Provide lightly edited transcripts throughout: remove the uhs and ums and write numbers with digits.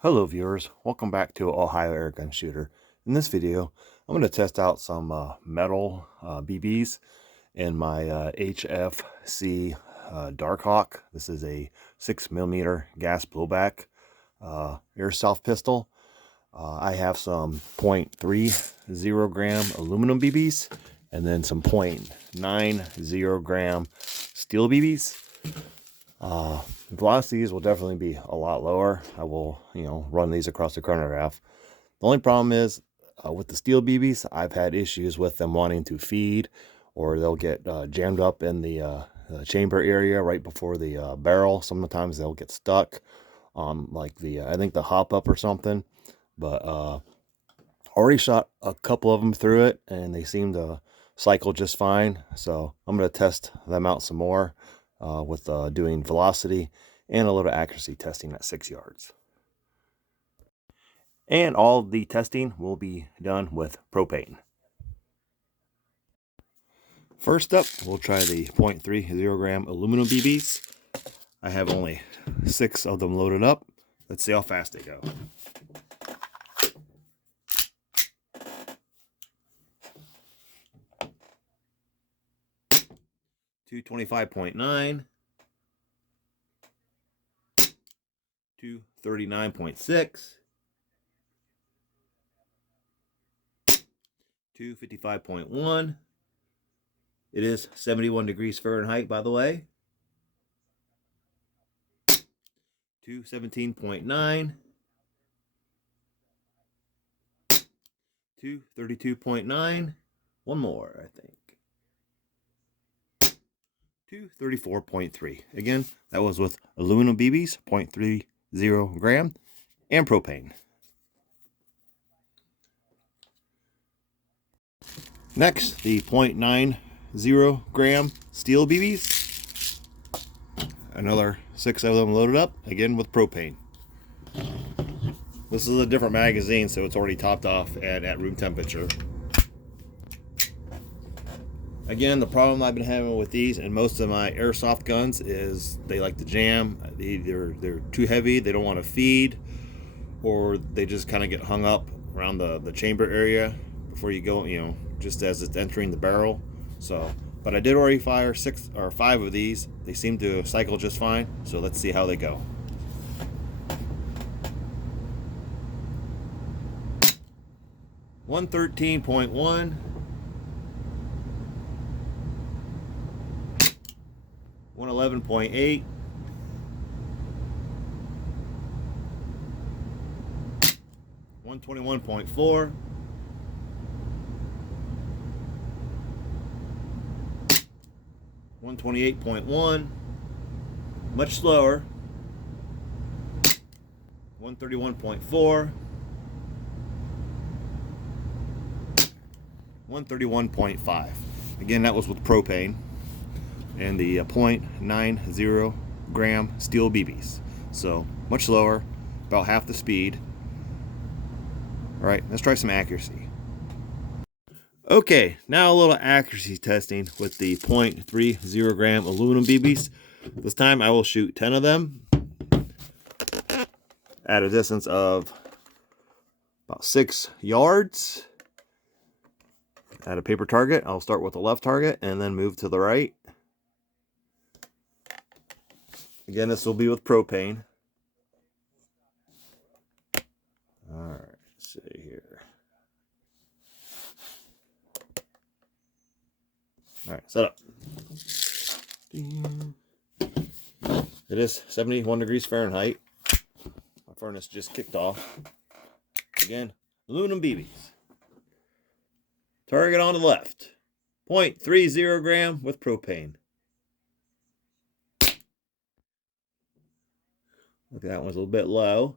Hello viewers, welcome back to Ohio Air Gun Shooter. In this video, I'm going to test out some metal BBs in my HFC DarkHawk. This is a 6mm gas blowback airsoft pistol. I have some 0.30 gram aluminum BBs and then some 0.90 gram steel BBs. Velocities will definitely be a lot lower. I will, run these across the chronograph. The only problem is with the steel BBs, I've had issues with them wanting to feed, or they'll get jammed up in the chamber area right before the barrel. Sometimes they'll get stuck on like I think the hop up or something. But already shot a couple of them through it, and they seem to cycle just fine. So I'm going to test them out some more with doing velocity and a little accuracy testing at 6 yards. And all the testing will be done with propane. First up, we'll try the 0.30 gram aluminum BBs. I have only 6 of them loaded up. Let's see how fast they go. Two 25.9, 239.6, 255.1. It is 71 degrees Fahrenheit, by the way. 217.9, 232.9. One more, I think. 234.3. Again, that was with aluminum BBs, 0.30 gram, and propane. Next, the 0.90 gram steel BBs. Another 6 of them loaded up, again with propane. This is a different magazine, so it's already topped off at room temperature. Again, the problem I've been having with these and most of my airsoft guns is they like to jam. They're too heavy, they don't want to feed, or they just kind of get hung up around the chamber area before you go, just as it's entering the barrel. So, but I did already fire 6 or 5 of these. They seem to cycle just fine, so let's see how they go. .113.1, 111.8, 121.4, 128.1, much slower, 131.4, 131.5. Again, that was with propane and the 0.90 gram steel BBs. So much lower, about half the speed. All right, let's try some accuracy. Okay, now a little accuracy testing with the 0.30 gram aluminum BBs. This time I will shoot 10 of them at a distance of about 6 yards at a paper target. I'll start with the left target and then move to the right. Again, this will be with propane. All right, let's see here. All right, set up. It is 71 degrees Fahrenheit. My furnace just kicked off. Again, aluminum BBs. Target on the left. 0.30 gram with propane. Look, that one's a little bit low.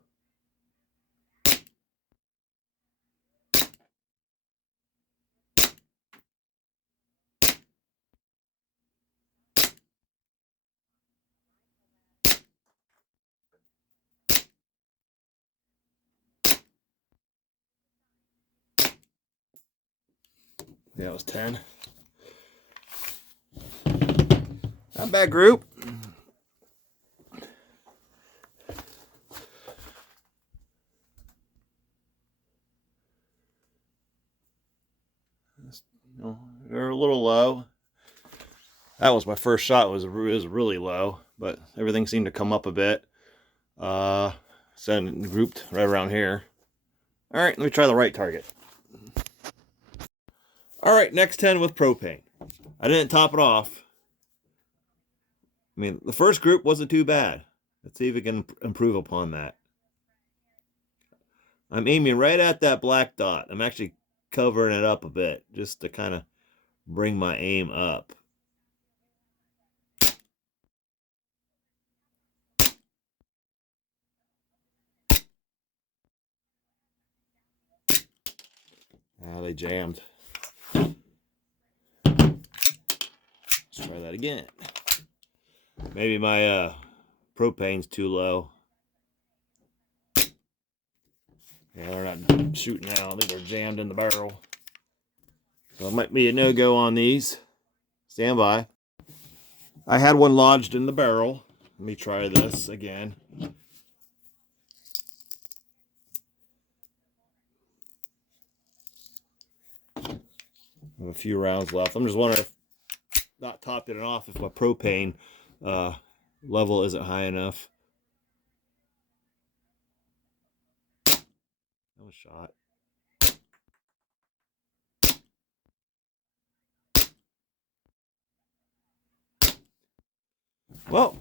That was 10. Not bad group. You know, they're a little low. That was my first shot. It was really low, but everything seemed to come up a bit. So grouped right around here. All right, let me try the right target. All right, next 10 with propane. I didn't top it off. I mean, the first group wasn't too bad. Let's see if we can improve upon that. I'm aiming right at that black dot. I'm actually covering it up a bit just to kind of bring my aim up. Ah, they jammed. Let's try that again. Maybe my propane's too low. Yeah, they're not shooting out. I think they're jammed in the barrel. So it might be a no-go on these. Stand by. I had one lodged in the barrel. Let me try this again. I have a few rounds left. I'm just wondering if not topping it off if my propane level isn't high enough. That was shot. Well,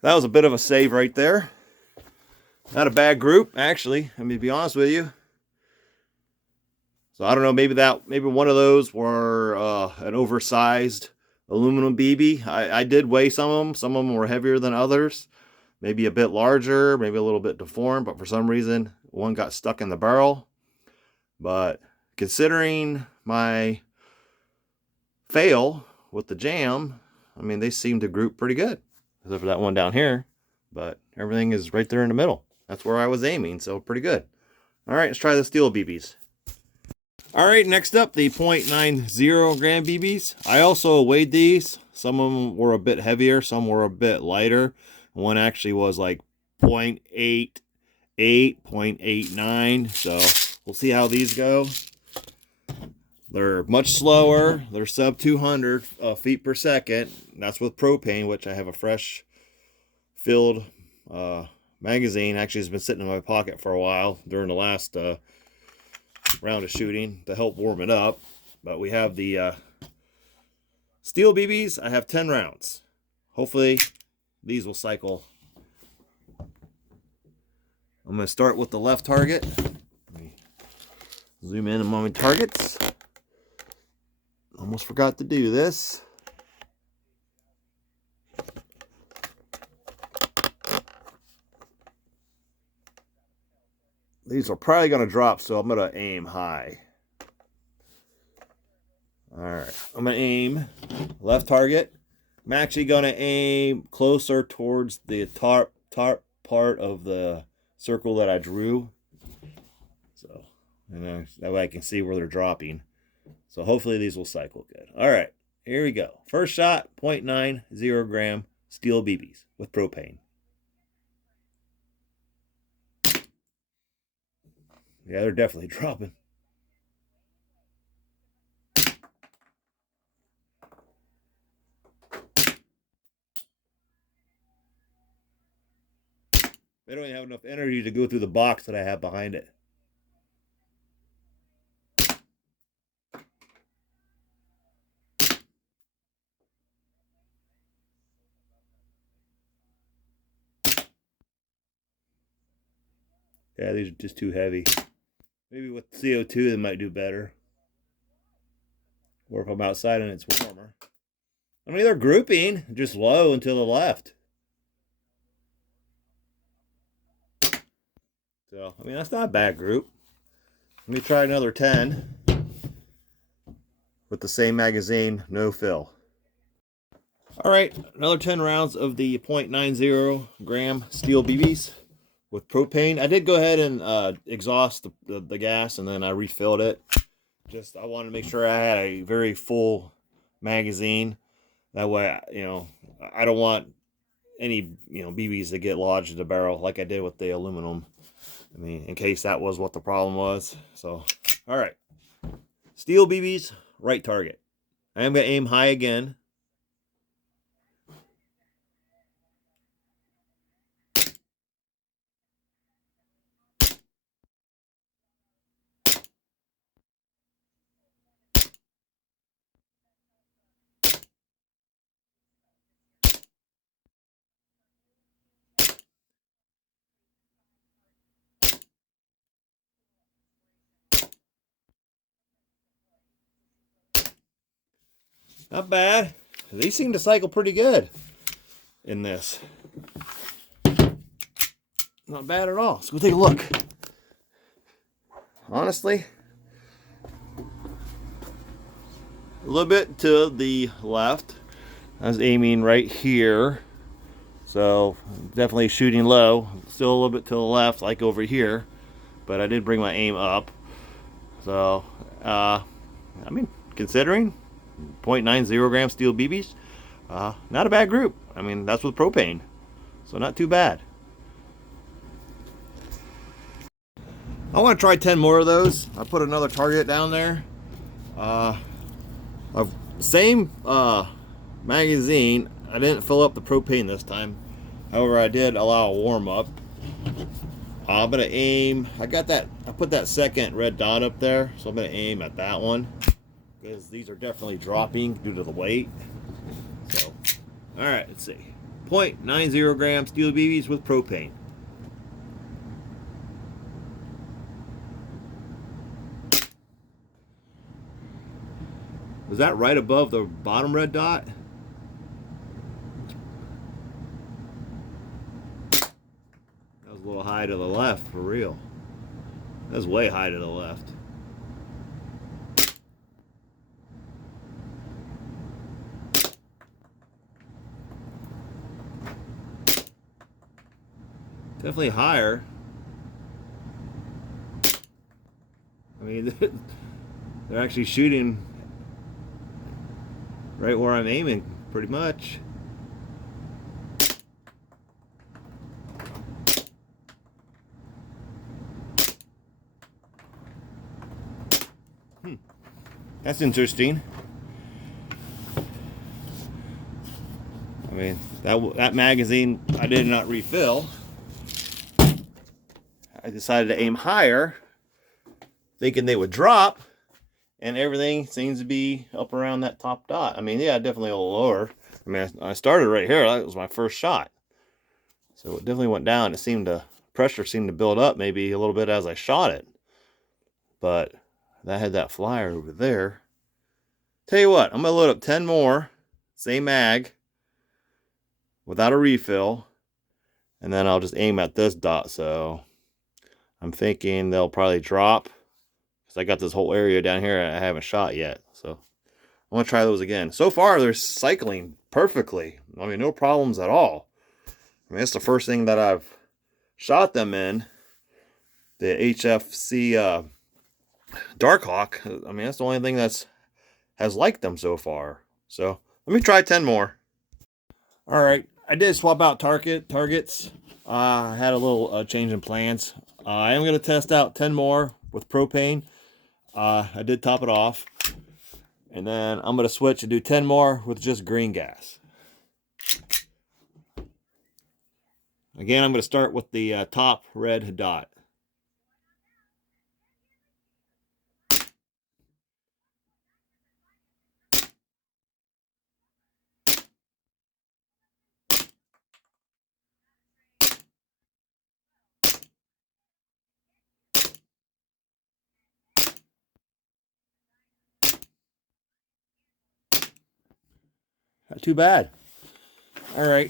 that was a bit of a save right there. Not a bad group, actually. I mean, to be honest with you. So I don't know, maybe one of those were an oversized aluminum BB. I did weigh some of them. Some of them were heavier than others. Maybe a bit larger, maybe a little bit deformed, but for some reason, one got stuck in the barrel. But considering my fail with the jam, I mean, they seem to group pretty good. Except for that one down here. But everything is right there in the middle. That's where I was aiming, so pretty good. All right, let's try the steel BBs. All right, next up, the 0.90 gram BBs. I also weighed these. Some of them were a bit heavier, some were a bit lighter. One actually was like 0.88, 0.89. So we'll see how these go. They're much slower. They're sub 200 feet per second. That's with propane, which I have a fresh filled magazine. Actually, it's been sitting in my pocket for a while during the last round of shooting to help warm it up. But we have the steel BBs. I have 10 rounds. Hopefully these will cycle. I'm going to start with the left target. Let me zoom in on my targets. Almost forgot to do this. These are probably going to drop, so I'm going to aim high. All right, I'm going to aim left target. I'm actually going to aim closer towards the top part of the circle that I drew. So, and that way I can see where they're dropping. So hopefully these will cycle good. All right, here we go. First shot, 0.90 gram steel BBs with propane. Yeah, they're definitely dropping. They don't even have enough energy to go through the box that I have behind it. Yeah, these are just too heavy. Maybe with CO2 they might do better. Or if I'm outside and it's warmer. I mean, they're grouping just low until the left. So, I mean, that's not a bad group. Let me try another 10 with the same magazine, no fill. All right, another 10 rounds of the 0.90 gram steel BBs with propane. I did go ahead and exhaust the gas, and then I refilled it. Just I wanted to make sure I had a very full magazine. That way, I don't want any BBs to get lodged in the barrel like I did with the aluminum. I mean, in case that was what the problem was. So, all right. Steel BBs, right target. I am going to aim high again. Not bad. These seem to cycle pretty good in this. Not bad at all. Let's go take a look. Honestly, a little bit to the left. I was aiming right here. So definitely shooting low. Still a little bit to the left, like over here. But I did bring my aim up. So, I mean, considering 0.90 gram steel BBs, not a bad group. I mean, that's with propane. So not too bad. I want to try 10 more of those. I put another target down there. Same magazine. I didn't fill up the propane this time. However, I did allow a warm up. I'm gonna aim. I put that second red dot up there, so I'm gonna aim at that one because these are definitely dropping due to the weight. So, all right, let's see. 0.90 gram steel BBs with propane. Was that right above the bottom red dot? That was a little high to the left, for real. That was way high to the left. Definitely higher. I mean, they're actually shooting right where I'm aiming, pretty much. That's interesting. I mean, that magazine I did not refill. I decided to aim higher, thinking they would drop, and everything seems to be up around that top dot. I mean, yeah, definitely a little lower. I mean, I started right here. That was my first shot. So it definitely went down. Pressure seemed to build up maybe a little bit as I shot it. But I had that flyer over there. Tell you what, I'm going to load up 10 more, same mag, without a refill. And then I'll just aim at this dot. So I'm thinking they'll probably drop. Because I got this whole area down here I haven't shot yet. So I want to try those again. So far, they're cycling perfectly. I mean, no problems at all. I mean, it's the first thing that I've shot them in. The HFC DarkHawk. I mean, that's the only thing has liked them so far. So let me try 10 more. All right, I did swap out targets. I had a little change in plans. I am going to test out 10 more with propane. I did top it off. And then I'm going to switch and do 10 more with just green gas. Again, I'm going to start with the top red dot. Not too bad. All right.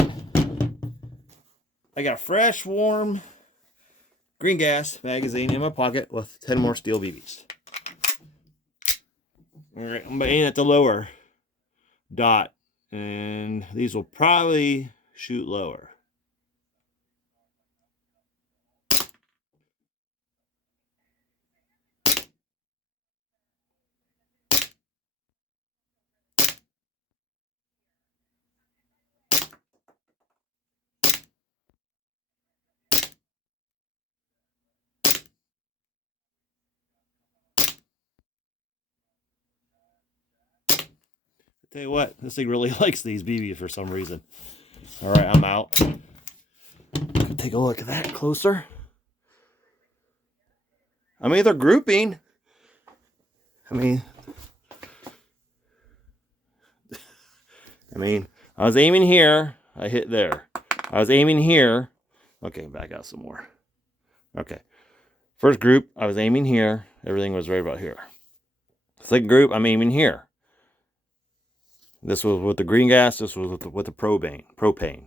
I got a fresh, warm green gas magazine in my pocket with 10 more steel BBs. All right, I'm aiming at the lower dot, and these will probably shoot lower. Tell you what, this thing really likes these BBs for some reason. All right, I'm out. Take a look at that closer. I mean, they're grouping. I mean, I was aiming here. I hit there. I was aiming here. Okay, back out some more. Okay. First group, I was aiming here. Everything was right about here. Second group, I'm aiming here. This was with the green gas. This was with the propane.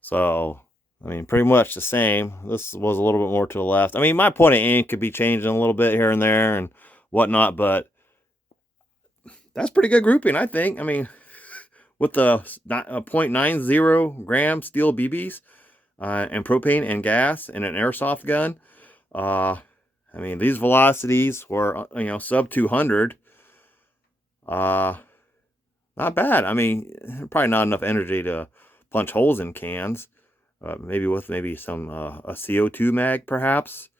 So, I mean, pretty much the same. This was a little bit more to the left. I mean, my point of aim could be changing a little bit here and there and whatnot, but that's pretty good grouping, I think. I mean, with the 0.90 gram steel BBs and propane and gas and an airsoft gun, I mean, these velocities were, sub 200. Not bad. I mean, probably not enough energy to punch holes in cans. Maybe with some a CO2 mag, perhaps.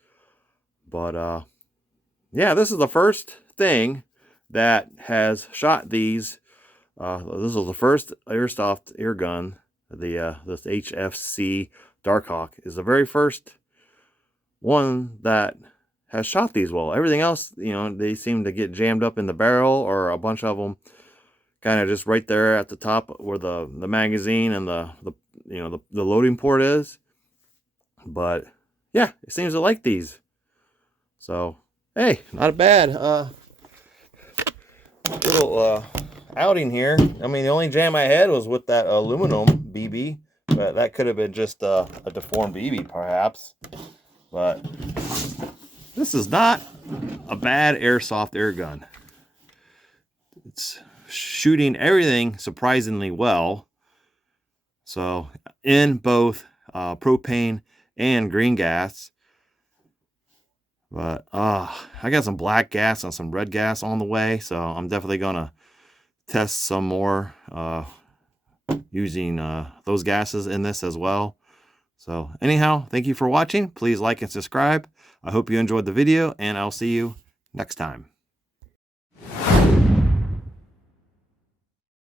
But yeah, this is the first thing that has shot these. This is the first airsoft air gun. This HFC DarkHawk is the very first one that has shot these well. Everything else, they seem to get jammed up in the barrel, or a bunch of them kind of just right there at the top where the magazine and the loading port is. But yeah, it seems to like these. So hey, not a bad little outing here. I mean, the only jam I had was with that aluminum BB, but that could have been just a deformed BB perhaps. But this is not a bad airsoft air gun. It's shooting everything surprisingly well. So in both propane and green gas. But I got some black gas and some red gas on the way, so I'm definitely gonna test some more using those gases in this as well. So anyhow, thank you for watching. Please like and subscribe. I hope you enjoyed the video, and I'll see you next time.